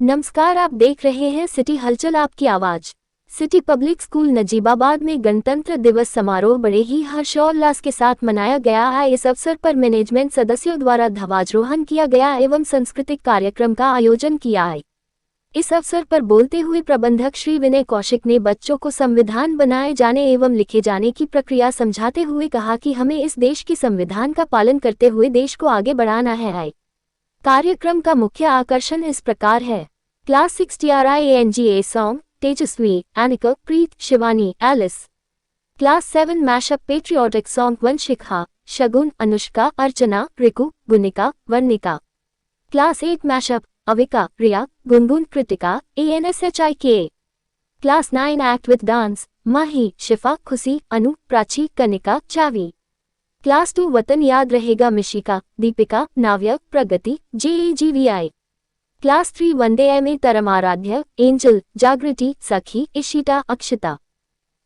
नमस्कार, आप देख रहे हैं सिटी हलचल आपकी आवाज। सिटी पब्लिक स्कूल नजीबाबाद में गणतंत्र दिवस समारोह बड़े ही हर्षोल्लास के साथ मनाया गया है। इस अवसर पर मैनेजमेंट सदस्यों द्वारा ध्वजारोहण किया गया एवं सांस्कृतिक कार्यक्रम का आयोजन किया है। इस अवसर पर बोलते हुए प्रबंधक श्री विनय कौशिक ने बच्चों को संविधान बनाए जाने एवं लिखे जाने की प्रक्रिया समझाते हुए कहा कि हमें इस देश की संविधान का पालन करते हुए देश को आगे बढ़ाना है। कार्यक्रम का मुख्य आकर्षण इस प्रकार है। Class 6 TRIANGA song Tejasvi, Anika, Preet, Shivani, Alice. Class 7 mashup patriotic song Vanshika, Shagun, Anushka, Archana, Riku, Gunika, Varnika. Class 8 mashup Avika, Riya, Gungun, Kritika, ANSHIK। Class 9 act with dance Mahi, Shifa, Khushi, अनु, प्राची, कनिका, चावी। क्लास 2 वतन याद रहेगा मिशिका, दीपिका, नाव्य, प्रगति, JAGVI। क्लास 3 वंदे MA तरम आराध्य, एंजल, जागृति, सखी, Ishita, Akshita.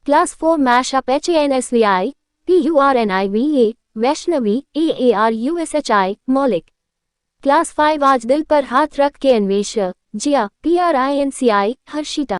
Class 4 mashup HANSVI, PURNIVA, Vaishnavi, AARUSHI, मौलिक। क्लास 5 आज दिल पर हाथ रख के अन्वेष, जिया, PRINCI, हर्षिता।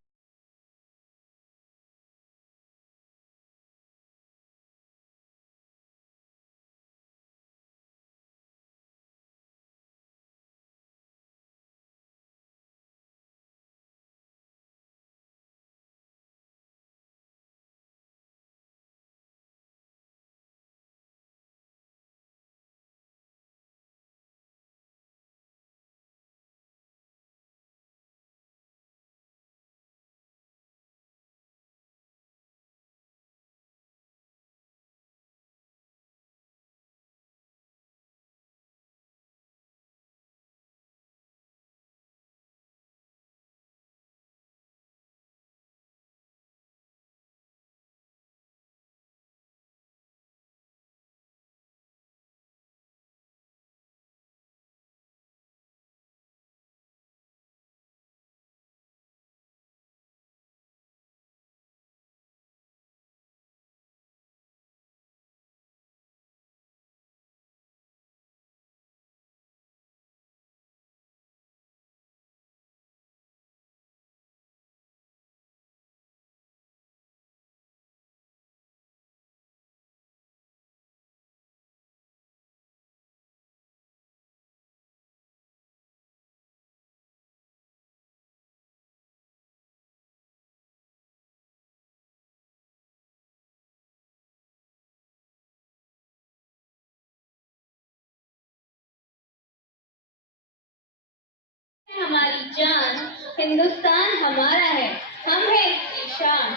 हमारी जान, हिंदुस्तान हमारा है, हम है इसकी शान।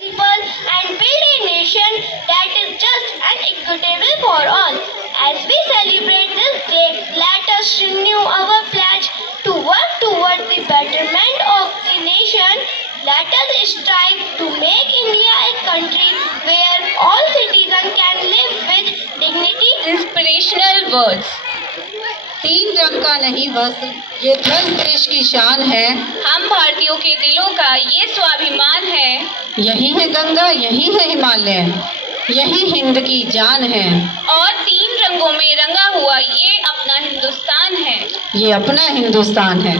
People and build a nation that is just and equitable for all. As we celebrate this day, let us renew our pledge to work toward the betterment of the nation. Let us strive to make India a country where all citizens can live with dignity. Inspirational words. तीन रंग का नहीं बस ये ध्वज देश की शान है। हम भारतीयों के दिलों का ये स्वाभिमान है। यही है गंगा, यही है हिमालय, यही हिंद की जान है। और तीन रंगों में रंगा हुआ ये अपना हिंदुस्तान है। ये अपना हिंदुस्तान है।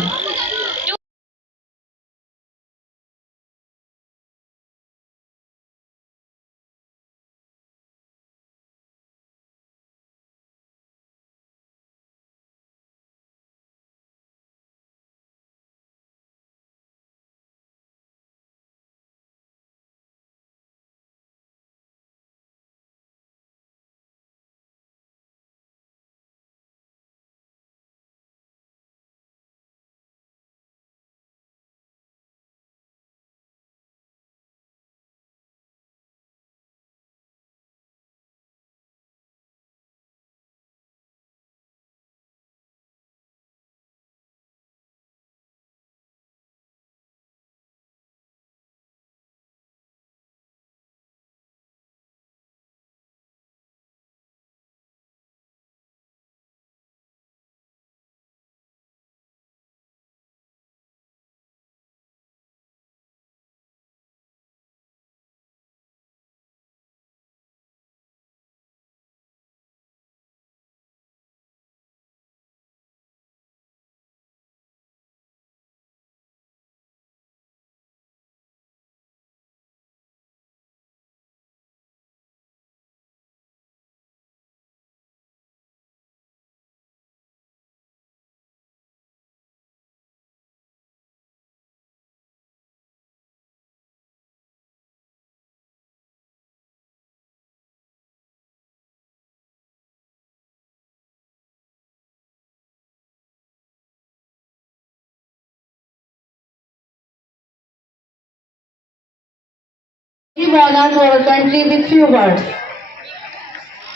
Vagan to our country with few words.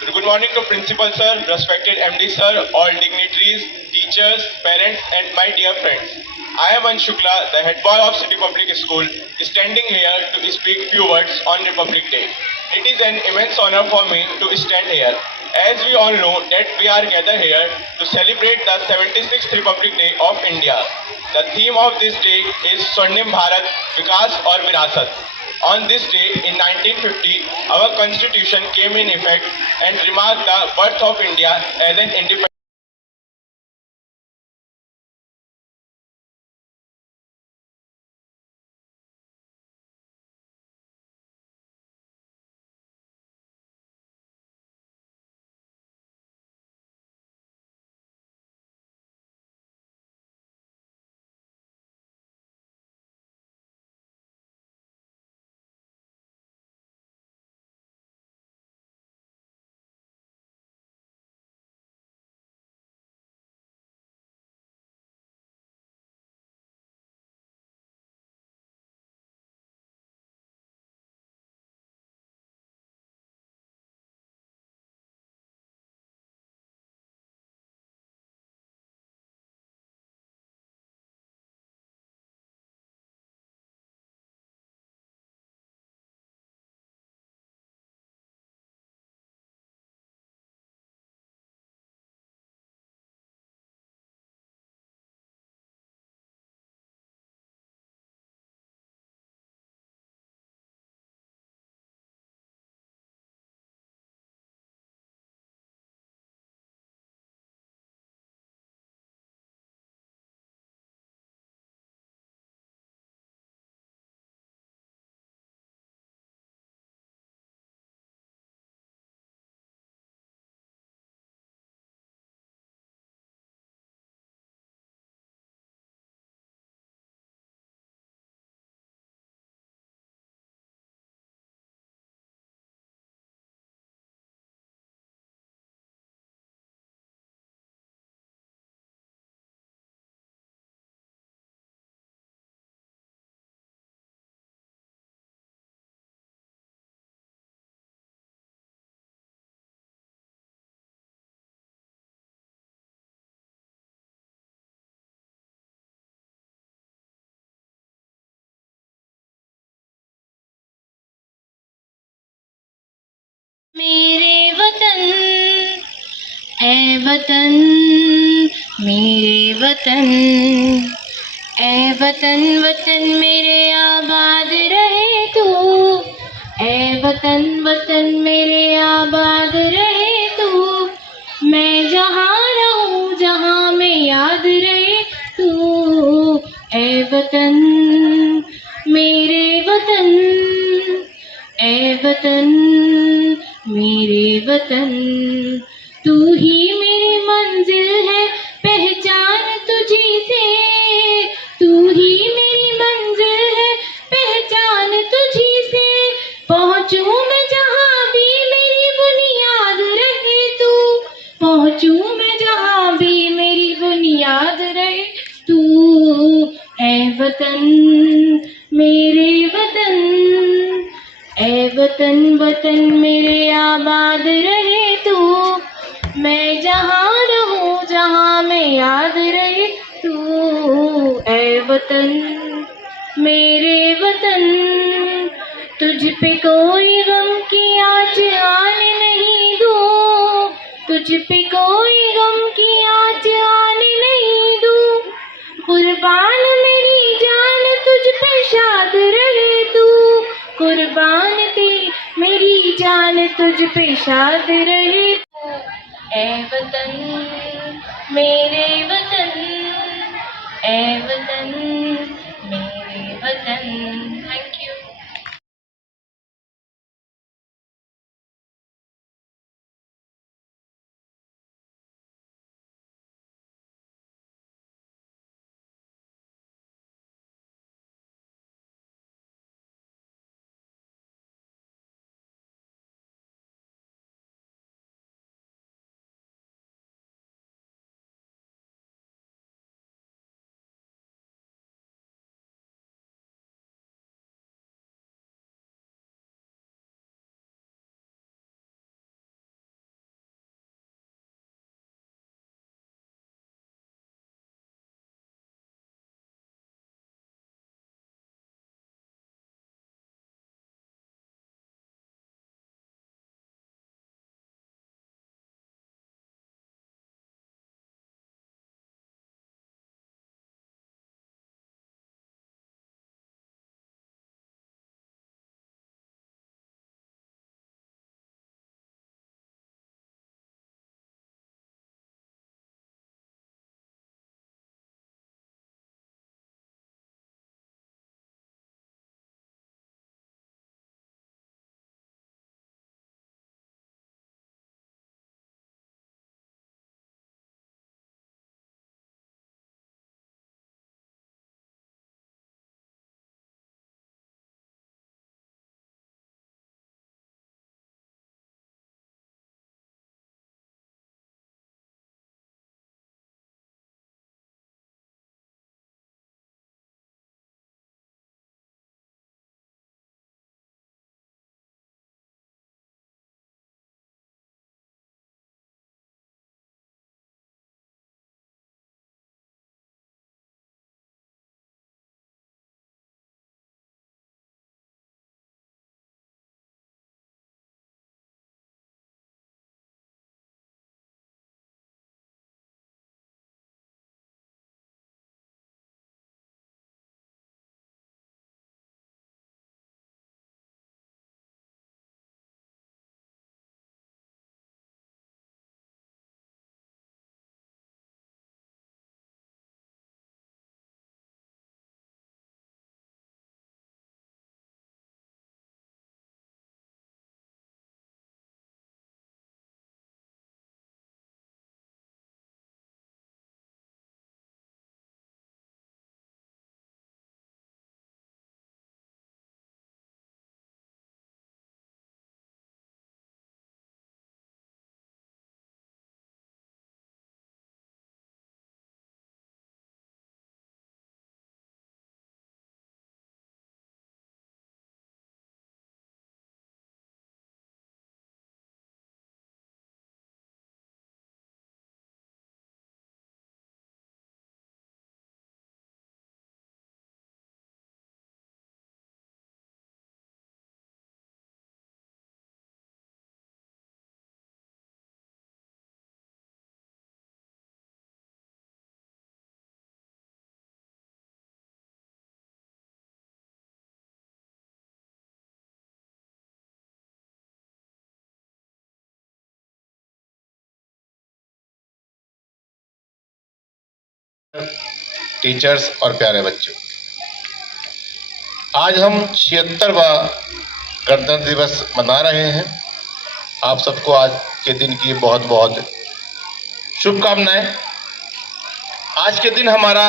Good morning to Principal Sir, respected MD Sir, all dignitaries, teachers, parents and my dear friends. I am Ansh Shukla, the head boy of City Public School, standing here to speak few words on Republic Day. It is an immense honor for me to stand here. As we all know that we are gathered here to celebrate the 76th Republic Day of India. The theme of this day is Swarnim Bharat, Vikas or Virasat. On this day in 1950, our constitution came in effect and remarked the birth of India as an independent. मेरे वतन ए वतन मेरे वतन ए वतन वतन मेरे आबाद रहे तू ए वतन वतन मेरे आबाद रहे तू मैं जहाँ रहूँ जहाँ मैं याद रहे तू ए वतन मेरे वतन ए वतन मेरे वतन तू ही मेरी मंजिल है पहचान तुझी से तू ही मेरी मंजिल है पहचान तुझी से पहुँचूं मैं जहाँ भी मेरी बुनियाद रहे तू पहुँचूं मैं जहाँ भी मेरी बुनियाद रहे तू ए वतन मेरे वतन ए वतन वतन मेरे आबाद रहे तू मैं जहाँ रहूँ जहाँ मैं याद रहे तू ए वतन मेरे वतन तुझ पे कोई गम की आँच आने नहीं दूँ तुझ पे कोई गम की आँच आने नहीं दूँ कुर्बान मेरी जान तुझ पे शाद रहे तू कुर्बान तेरी मेरी जान तुझ पे शाद रहे ए वतन मेरे वतन ए वतन मेरे वतन टीचर्स और प्यारे बच्चों, आज हम 76वां गणतंत्र दिवस मना रहे हैं। आप सबको आज के दिन की बहुत बहुत शुभकामनाएं। आज के दिन हमारा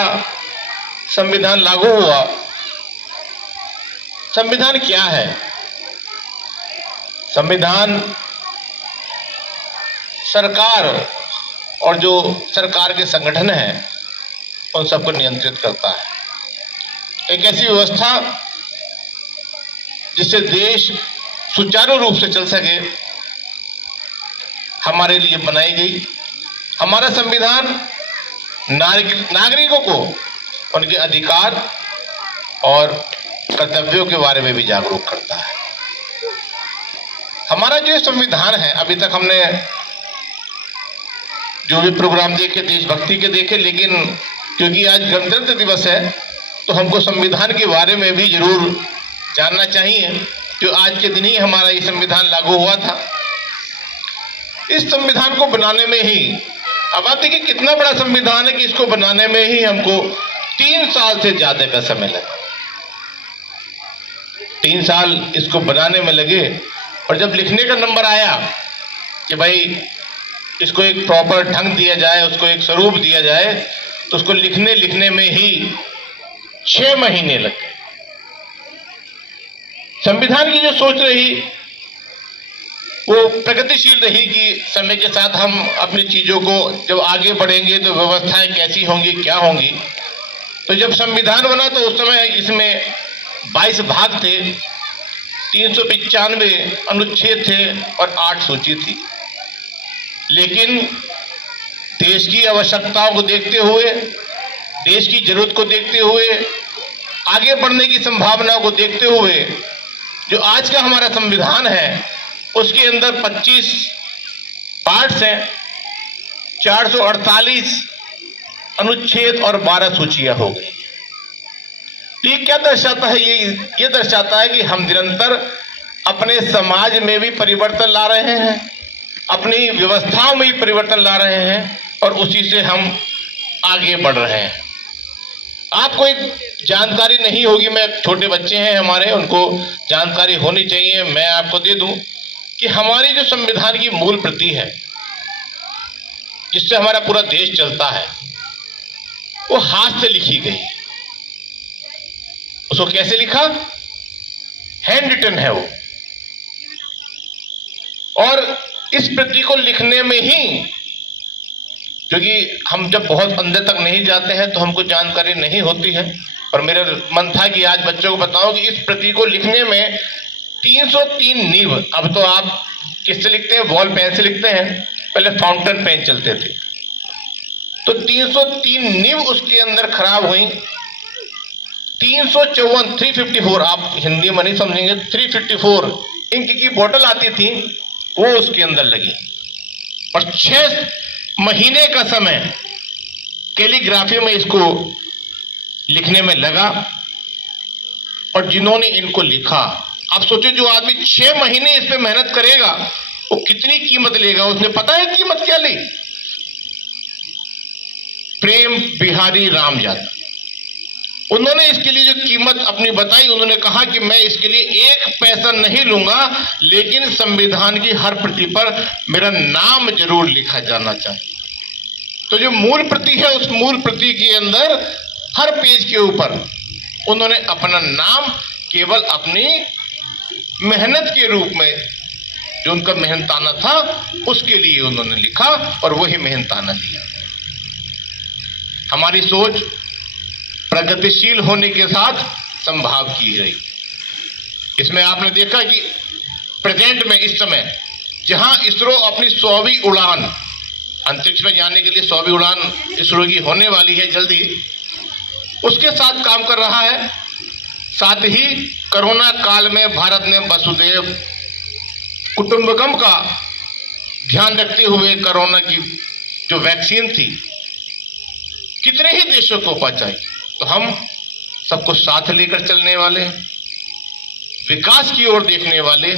संविधान लागू हुआ। संविधान क्या है? संविधान सरकार और जो सरकार के संगठन हैं उन सबको नियंत्रित करता है। एक ऐसी व्यवस्था जिससे देश सुचारू रूप से चल सके हमारे लिए बनाई गई। हमारा संविधान नागरिकों को उनके अधिकार और कर्तव्यों के बारे में भी जागरूक करता है। हमारा जो संविधान है, अभी तक हमने जो भी प्रोग्राम देखे देशभक्ति के देखे, लेकिन क्योंकि आज गणतंत्र दिवस है तो हमको संविधान के बारे में भी जरूर जानना चाहिए। जो आज के दिन ही हमारा ये संविधान लागू हुआ था। इस संविधान को बनाने में ही, अब आप देखिए कितना बड़ा संविधान है कि इसको बनाने में ही हमको 3 साल से ज्यादा का समय लगा। 3 साल इसको बनाने में लगे और जब लिखने का नंबर आया कि भाई इसको एक प्रॉपर ढंग दिया जाए, उसको एक स्वरूप दिया जाए, तो उसको लिखने में ही 6 महीने लग गए। संविधान की जो सोच रही वो प्रगतिशील रही कि समय के साथ हम अपनी चीजों को जब आगे बढ़ेंगे तो व्यवस्थाएं कैसी होंगी, क्या होंगी। तो जब संविधान बना तो उस समय इसमें 22 भाग थे, 395 अनुच्छेद थे और 8 सूची थी। लेकिन देश की आवश्यकताओं को देखते हुए, देश की जरूरत को देखते हुए, आगे बढ़ने की संभावनाओं को देखते हुए जो आज का हमारा संविधान है उसके अंदर 25 पार्ट्स हैं, 448 अनुच्छेद और 12 सूचियां हो गई। ये क्या दर्शाता है? ये दर्शाता है कि हम निरंतर अपने समाज में भी परिवर्तन ला रहे हैं, अपनी व्यवस्थाओं में भी परिवर्तन ला रहे हैं और उसी से हम आगे बढ़ रहे हैं। आपको एक जानकारी नहीं होगी, मैं छोटे बच्चे हैं हमारे, उनको जानकारी होनी चाहिए, मैं आपको दे दूं कि हमारी जो संविधान की मूल प्रति है जिससे हमारा पूरा देश चलता है वो हाथ से लिखी गई। उसको कैसे लिखा? हैंड रिटन है वो। और इस प्रति को लिखने में ही, क्योंकि हम जब बहुत अंदर तक नहीं जाते हैं तो हमको जानकारी नहीं होती है, और मेरा मन था कि आज बच्चों को बताऊं कि इस प्रति को लिखने में 303 नींव। अब तो आप किससे लिखते हैं? बॉल पेन से लिखते हैं, पहले फाउंटेन पेन चलते थे। तो 303 नींव उसके अंदर खराब हुई। 354 आप हिंदी में नहीं समझेंगे, 354 इंक की बोतल आती थी वो उसके अंदर लगी। और 6 महीने का समय कैलीग्राफी में इसको लिखने में लगा। और जिन्होंने इनको लिखा, आप सोचो जो आदमी 6 महीने इस पे मेहनत करेगा वो कितनी कीमत लेगा। उसने पता है कीमत क्या ली? प्रेम बिहारी राम यादव, उन्होंने इसके लिए जो कीमत अपनी बताई, उन्होंने कहा कि मैं इसके लिए 1 पैसा नहीं लूंगा, लेकिन संविधान की हर प्रति पर मेरा नाम जरूर लिखा जाना चाहिए। तो जो मूल प्रति है उस मूल प्रति के अंदर हर पेज के ऊपर उन्होंने अपना नाम केवल अपनी मेहनत के रूप में, जो उनका मेहनताना था उसके लिए उन्होंने लिखा और वही मेहनताना लिया। हमारी सोच प्रगतिशील होने के साथ संभाव की गई। इसमें आपने देखा कि प्रेजेंट में इस समय जहां इसरो अपनी 100वीं उड़ान अंतरिक्ष में जाने के लिए 100वीं उड़ान इसरो की होने वाली है जल्दी, उसके साथ काम कर रहा है। साथ ही कोरोना काल में भारत ने वसुधैव कुटुंबकम का ध्यान रखते हुए कोरोना की जो वैक्सीन थी कितने ही देशों को पहुंचाई। तो हम सबको साथ लेकर चलने वाले, विकास की ओर देखने वाले,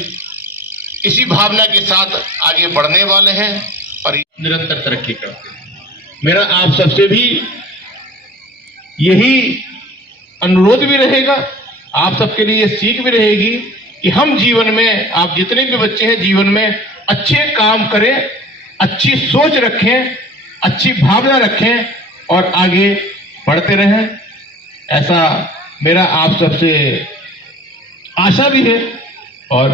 इसी भावना के साथ आगे बढ़ने वाले हैं और निरंतर तरक्की करते हैं। मेरा आप सबसे भी यही अनुरोध भी रहेगा, आप सबके लिए सीख भी रहेगी कि हम जीवन में, आप जितने भी बच्चे हैं जीवन में अच्छे काम करें, अच्छी सोच रखें, अच्छी भावना रखें और आगे बढ़ते रहें। ऐसा मेरा आप सबसे आशा भी है और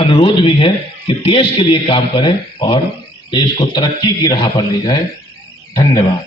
अनुरोध भी है कि देश के लिए काम करें और देश को तरक्की की राह पर ले जाएं। धन्यवाद।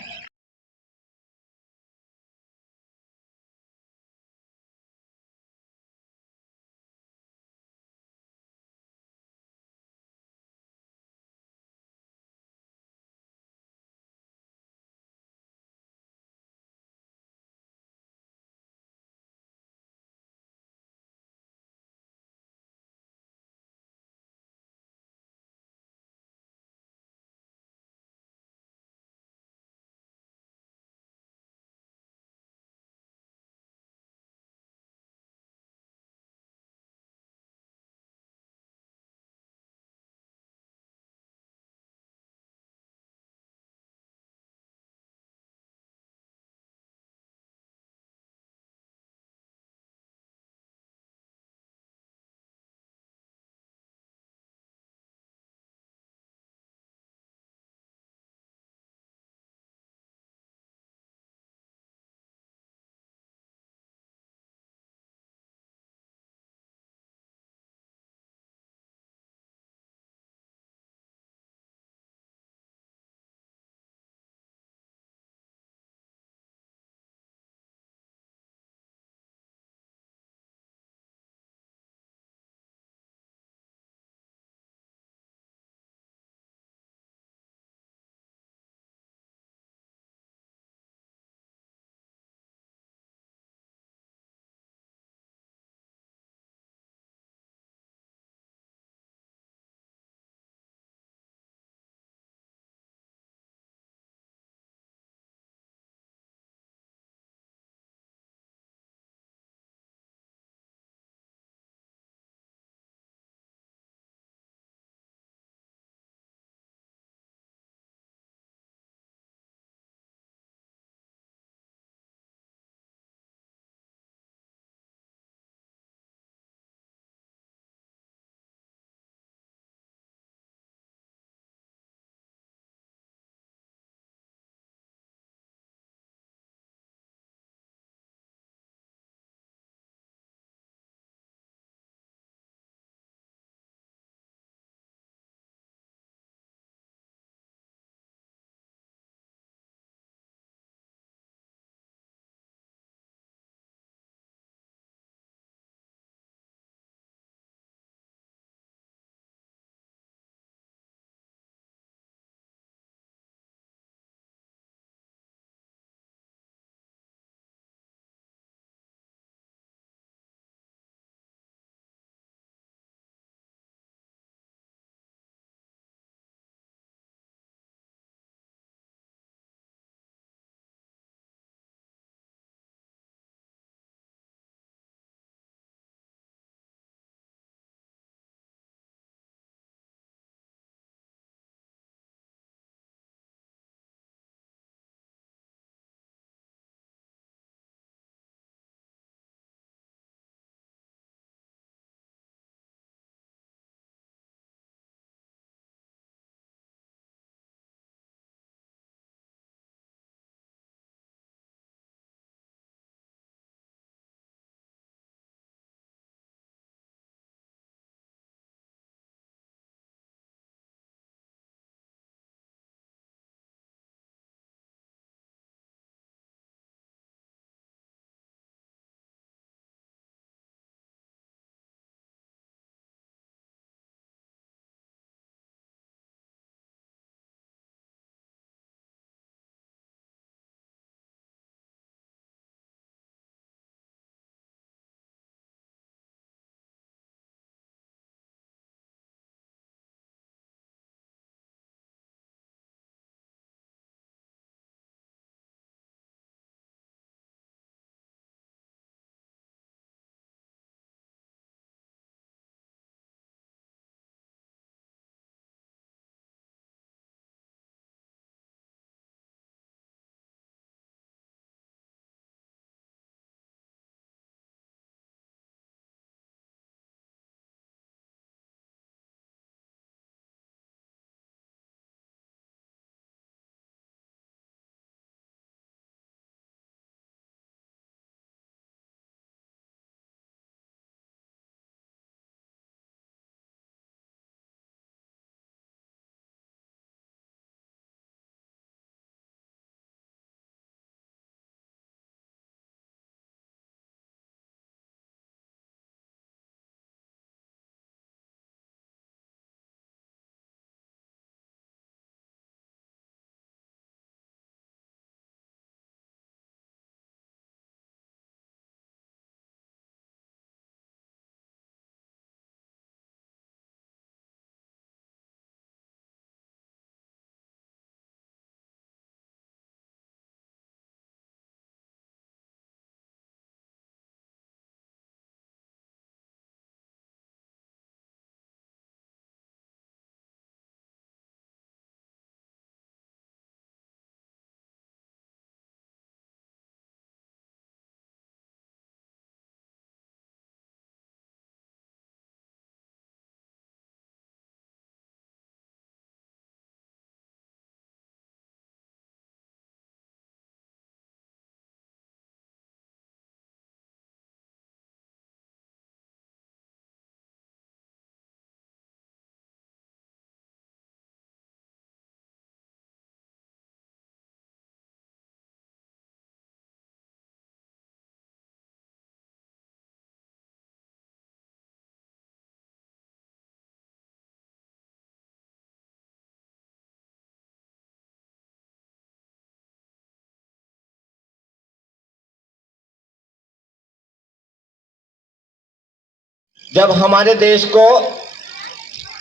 जब हमारे देश को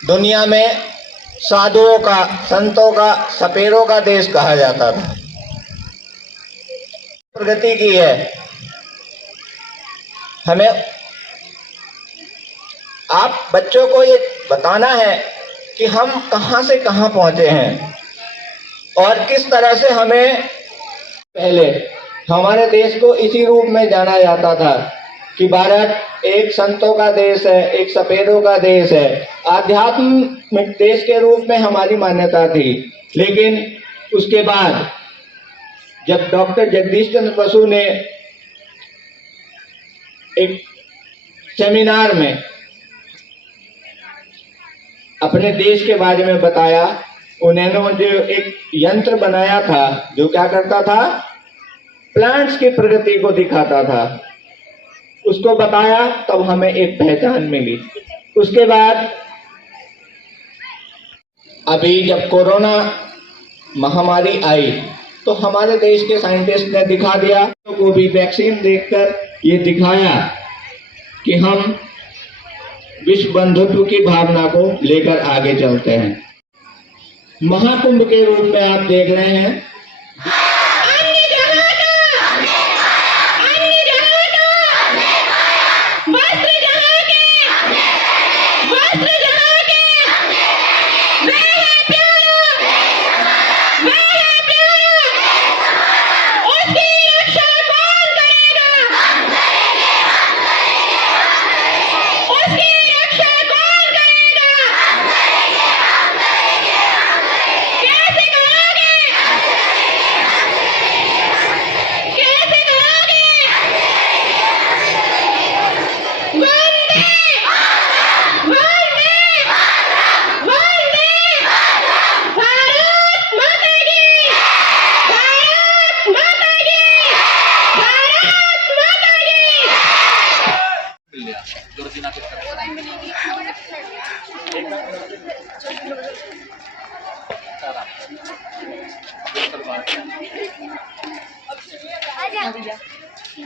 दुनिया में साधुओं का, संतों का, सपेरों का देश कहा जाता था। प्रगति की है। हमें आप बच्चों को ये बताना है कि हम कहां से कहां पहुंचे हैं और किस तरह से हमें, पहले हमारे देश को इसी रूप में जाना जाता था कि भारत एक संतों का देश है, एक सपेरों का देश है, आध्यात्मिक देश के रूप में हमारी मान्यता थी। लेकिन उसके बाद जब डॉक्टर जगदीश चंद्र बसु ने एक सेमिनार में अपने देश के बारे में बताया, उन्होंने जो एक यंत्र बनाया था जो क्या करता था, प्लांट्स की प्रगति को दिखाता था, उसको बताया, तब हमें एक पहचान मिली। उसके बाद अभी जब कोरोना महामारी आई तो हमारे देश के साइंटिस्ट ने दिखा दिया, को भी वैक्सीन देखकर ये दिखाया कि हम विश्व बंधुत्व की भावना को लेकर आगे चलते हैं। महाकुंभ के रूप में आप देख रहे हैं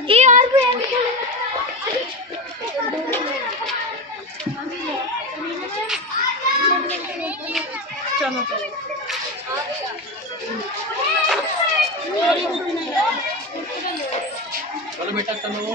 ये और भी चलो बेटा चलो।